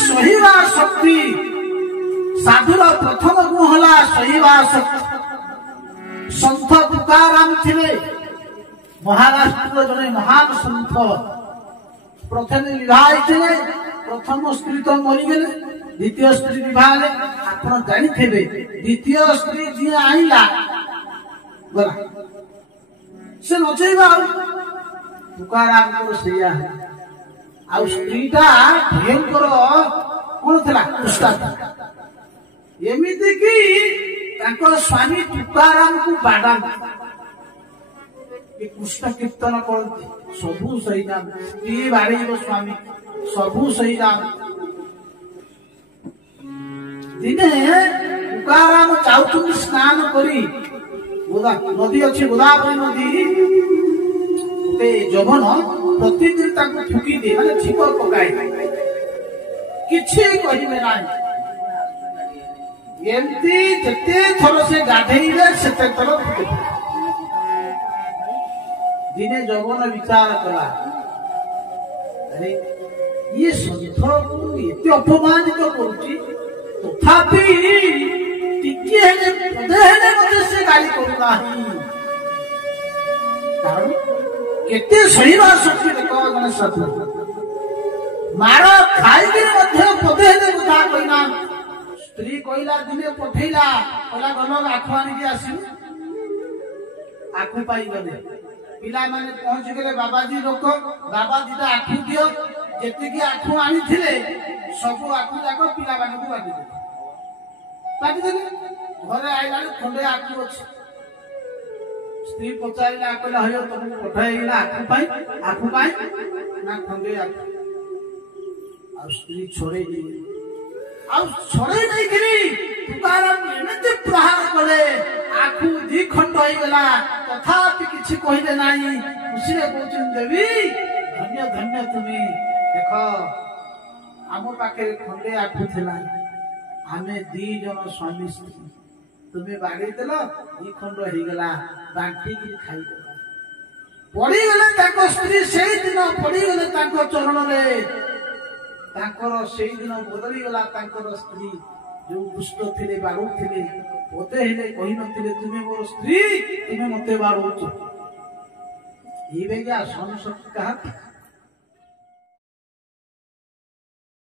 सहिबा शक्ति साधुर प्रथम गुण हला सहिबा शक्ति। संत तुकाराम थिले महाराष्ट्र जने महान संत प्रथम विवाह थे प्रथम स्त्री तो मरी गले द्वितीय स्त्री विवाह आपण जानी द्वितीय स्त्री जी आईला गला से नचेबा तुकाराम को सैया आ स्त्रीटा भयंकर कौन था कुष्ठा था एमती कि स्वामी तुकाराम को बाड़ा कृष्ण कीर्तन करती सबू सही जान स्त्री बाड़ी स्वामी सबू सही जान दिने तुकाराम चाहते स्नान करी नदी अच्छी गोदावरी नदी जभन प्रतिदिन थुकी दे माने छिप पकाए किछि कहिबे ना एमती जते थर से गाधेइले सेते थर दिने जगन विचार कला अरे ये संत को एते अपमानित करुची तथापि टिके हेले पदे हेले मते से गाली करूना कारण केते सहीवा शक्ति देखो जने साधु मार खाइके मध्य पदे हेले कथा कइना स्त्री कइला दिने पठेइला कहला गलो आखु आनी के आसी आखु पाई गले पिला माने पहुंच गले बाबाजी लोक बाबा दीदा आखु दियो जेते की आखु आनी थिले सब आखु जाको पिला माने को बाटी देले घरे आइला खंडे आखु अछि स्त्री पचाइला कहला हयो तुमको पठाइला आखु पाई ना खंडे आखु आ स्त्री छोड़े नहीं करी तुकाराम एमती प्रहार कले आखु दी खंड हो गला तथापि किछि कहिले नाही खुशी रे कहउछन देवी धन्य धन्य तुम्ही देखो आम पाखे खंडे आखु थिला आमे दी जन स्वामी स्त्री तुम्हें बाड़ी देल दी खंड हो गला बांटी की खाई देला पड़ी गले ताको स्त्री सेई दिन पड़ी गले ताको चरण रे ताकर सेई दिन बदली गला ताकर स्त्री जो दुष्ट थिले बारू थिले पोते हेले कहि नथिले तुमे मोर स्त्री तुमे मते बारूच ई बेगा संसत कहा